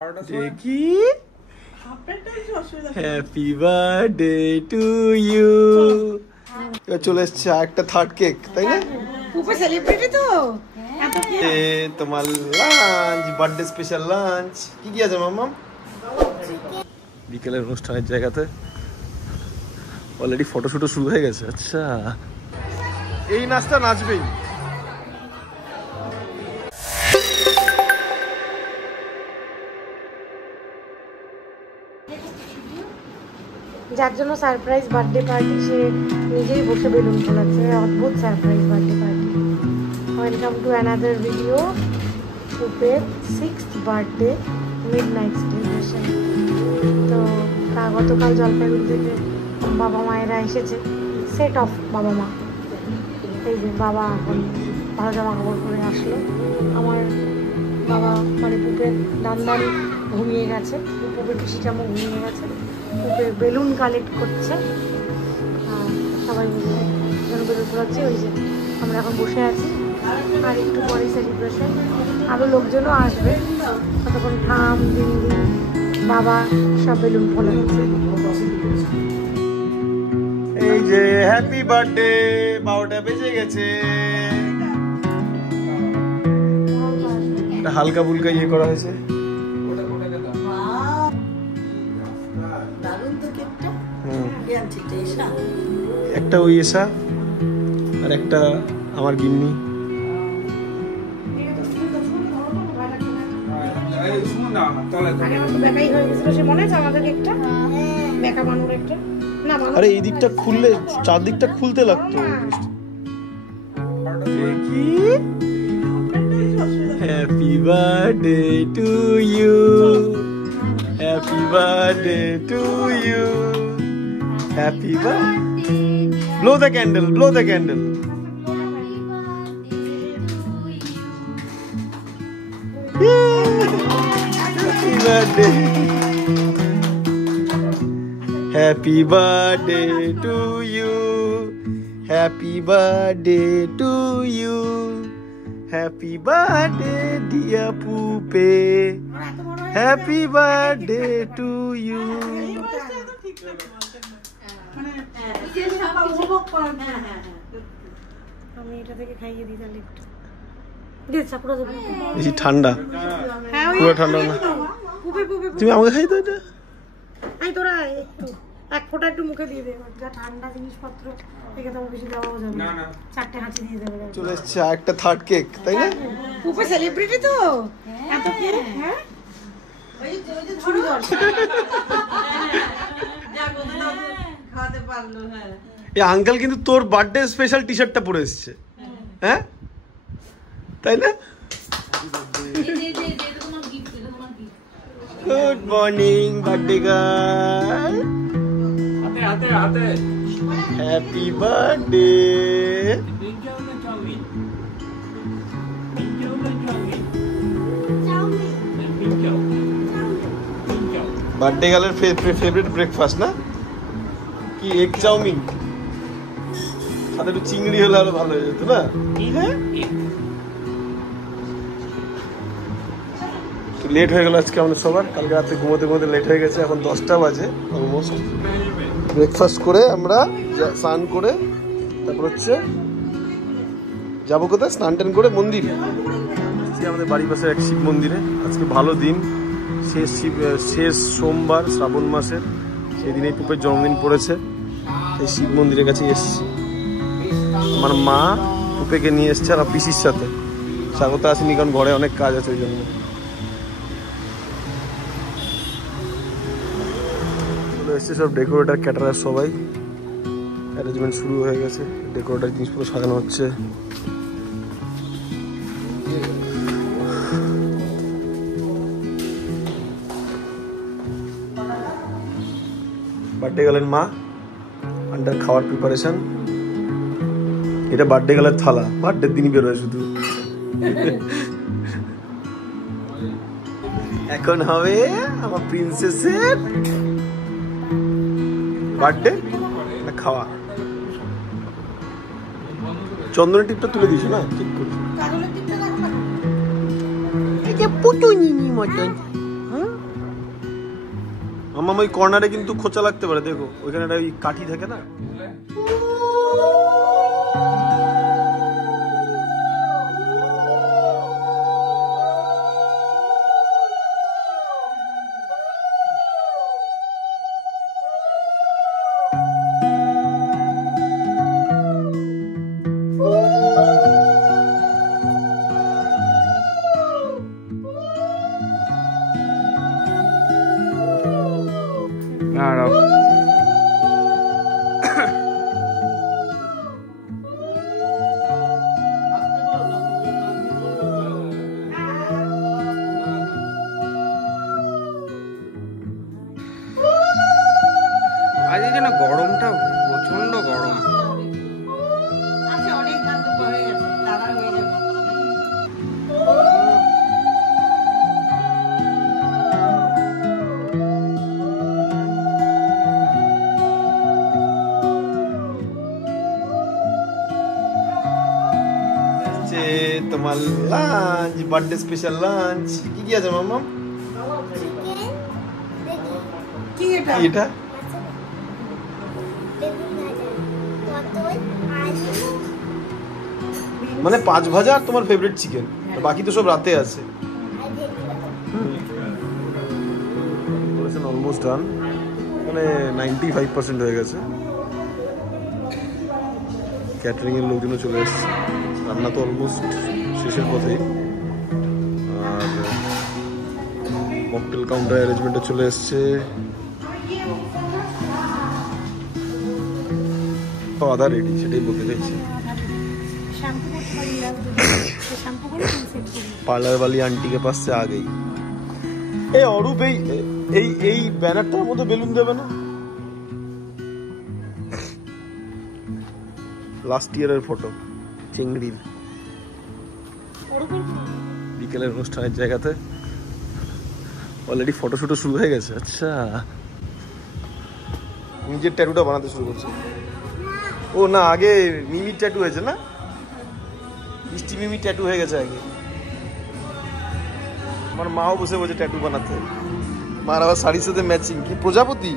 দেখি happy birthday to you. এবার চলে এসছে একটা থার্ড কেক, তাই না? সেলিব্রিটি তো তোমার লাঞ্চ, বার্থডে স্পেশাল লাঞ্চ। কি কি আছে মাম্মাম? বিকেলের অনুষ্ঠানের জায়গাতে অলরেডি ফটোশুটও শুরু হয়ে গেছে। আচ্ছা, এই নাচটা নাচবেই। যার জন্য সারপ্রাইজ বার্থডে পার্টি, সে নিজেই বসে বেলুন ফোলাচ্ছে। অদ্ভুত surprise birthday party. Welcome to another video. পুপের 6th বার্থডে মিডনাইট সেলিব্রেশন। তো গতকাল জলপাইগুড়ি থেকে বাবা মায়েরা এসেছে, সেট অফ বাবা মা। এই যে বাবা এখন ভালো জামা কাপড় পরে আসলো। আমার বাবা মানে পুপের দানদানি ঘুমিয়ে গেছে, পুপের পিসিটামও ঘুমিয়ে গেছে। পুপের বেলুন কালেক্ট করছে, সবাই মিলে যেন বেলুন ফোলাচ্ছি। ওই যে আমরা এখন বসে আছি, আর একটু পরে সেলিব্রেশন। আরও লোকজনও আসবে, ততক্ষণ ঠাম দিদি বাবা সব বেলুন ফোলাচ্ছে। এই যে হ্যাপি বার্থডে, 12টা বেজে গেছে। হালকা ফুলকা ইয়ে করা হয়েছে। একটা ওই এসা আর একটা আমার গিন্নি। আরে এই দিকটা খুললে চারদিকটা খুলতে লাগতো। Happy birthday to you, happy birthday to you, happy birthday. Blow the candle, blow the candle. Happy birthday, happy birthday to you, happy birthday to you, happy birthday dear Pupe, happy birthday to you. আমি এটা থেকে খাইয়ে দিই তাহলে একটু। বেশি ঠান্ডা, পুরো ঠান্ডা না। তুমি আমাকে খাই দাও এটা। আমি তোরা একটু এক ফোঁটা একটু মুখে দিয়ে দেবো, যা ঠান্ডা জিনিসপত্র থেকে তো বেশি দেওয়াও যাবে না। 4টে হাঁচি দিয়ে দেবে। চলে এসছে একটা থার্ড কেক, তাই না? পুপে সেলিব্রিটি তো এত কেক। হ্যাঁ ওই ছুরি ধর খাওয়াতে পারলো। হ্যাঁ, এই আঙ্কেল কিন্তু তোর বার্থডে স্পেশাল টি শার্টটা পরে এসেছে, হ্যাঁ তাই না? Good morning birthday girl, happy birthday. Birthday গার্লের ফেভারিট ব্রেকফাস্ট না কি? এগ চাউমিন, সাথে একটু চিংড়ি হলে আরো ভালো হয়ে যেত না? লেট হয়ে গেল আজকে আমাদের সবার। কালকে রাতে ঘুমোতে ঘুমোতে লেট হয়ে গেছে। এখন 10টা বাজে অলমোস্ট। ব্রেকফাস্ট করে আমরা স্নান করে তারপর হচ্ছে যাবো কোথায়? স্নান টান করে মন্দির। আমাদের বাড়ির পাশে এক শিব মন্দিরে। আজকে ভালো দিন, শেষ সোমবার শ্রাবণ মাসের। সেই দিনেই পুপের জন্মদিন পড়েছে। এই শিব মন্দিরের কাছে এসেছি। আমার মা পুপেকে নিয়ে এসছে আর পিসির সাথে। স্বাগত আসেনি কারণ ঘরে অনেক কাজ আছে, ওই জন্য। এসছে সব ডেকোরেটার, ক্যাটারার সবাই। অ্যারেঞ্জমেন্ট শুরু হয়ে গেছে। ডেকোরেটার জিনিসগুলো সাজানো হচ্ছে। বার্থডে গার্লের মা আন্ডার খাওয়ার প্রিপারেশন। এটা বার্থডে গার্লের থালা, বার্থডের দিনই বেরোয় শুধু। এখন হবে আমার প্রিন্সেসের বার্থডে না খাওয়া। চন্দনের টিপটা তুলে দিয়েছো না? ঠিক করছো। পুতুনিনি মতন। মাম্মা ওই কর্নারে কিন্তু খোঁচা লাগতে পারে, দেখো ওইখানে একটা ওই কাঠি থাকে না। আজকে যেন গরমটা প্রচন্ড গরম। তোমার লাঞ্চ, বার্থডে স্পেশাল লাঞ্চ। কি কি আছে মাম্মা? কি এটা? এটা মানে 5 ভাজা আর তোমার ফেভারিট চিকেন, বাকি তো সব রাতে আছে। অলমোস্ট ডান, মানে 95% হয়ে গেছে। ক্যাটারিং এর লোকজনও চলে এসেছে, রান্না তো অলমোস্ট শেষের পথেই। আর মকটেল কাউন্টার অ্যারেঞ্জমেন্টে চলে এসছে, আধা রেডি, সেটাই বলতে চাইছি। पार्लर वाली आंटी के पास से आ गई। ए অরূপ এই ব্যানারটার মধ্যে বেলুন দেবে না? লাস্ট ইয়ারের ফটো, চিংড়ির বিকেলের অনুষ্ঠানের জায়গাতে অলরেডি ফটোশুটও শুরু হয়ে গেছে। আচ্ছা, নিজের ট্যাটুটা বানাতে শুরু করছে। ও না, আগে মিমির ট্যাটু হয়েছে না, মিষ্টি মিমি ট্যাটু হয়ে গেছে আগে। আমার মাও বসে বসে ট্যাটু বানাতে, মার আবার শাড়ির সাথে ম্যাচিং। কি প্রজাপতি?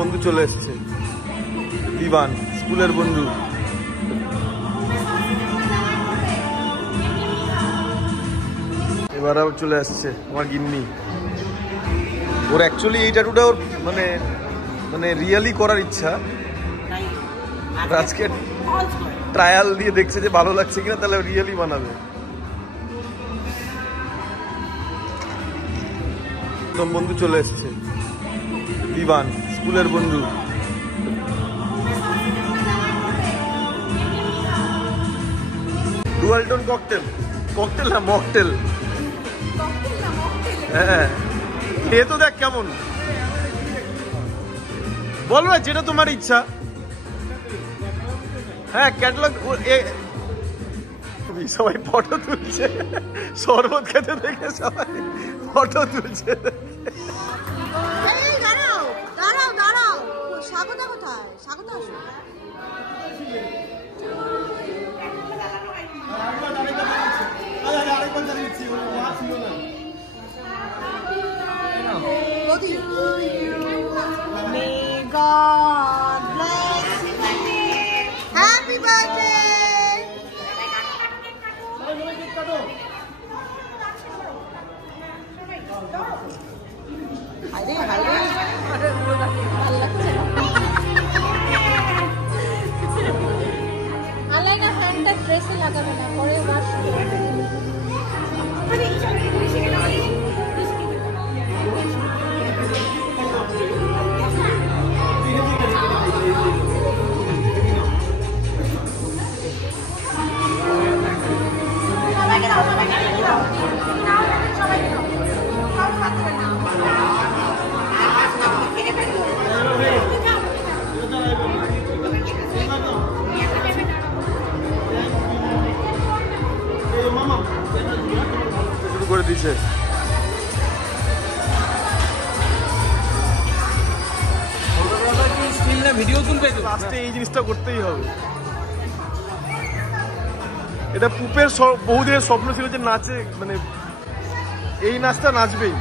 বন্ধু চলে এসছে, দিবান, স্কুলের বন্ধু। এবার আবার চলে আসছে আমার গিন্নি। ওর অ্যাকচুয়ালি এই ট্যাটুটা ওর মানে মানে রিয়েলি করার ইচ্ছা। আজকে ট্রায়াল দিয়ে দেখছে যে ভালো লাগছে কিনা, তাহলে রিয়েলি বানাবে। বন্ধু চলে এসছে, দিবান, স্কুলের বন্ধু। ডুয়ালটন ককটেল, ককটেল না মকটেল। হ্যাঁ, খেয়ে তো দেখ কেমন, বলবে যেটা তোমার ইচ্ছা। হ্যাঁ, ক্যাটালগ। সবাই ফটো তুলছে, শরবত খেতে দেখে সবাই ফটো তুলছে। God bless you. Happy birthday. Haide haide. Alaina hand ta dress e lagabe na, pore wash korbe. শুরু করে দিয়েছে। ভিডিও তুলবে তো, লাস্টে এই জিনিসটা করতেই হবে। এটা পুপের বহুদিনের স্বপ্ন ছিল যে নাচে, মানে এই নাচটা নাচবেই।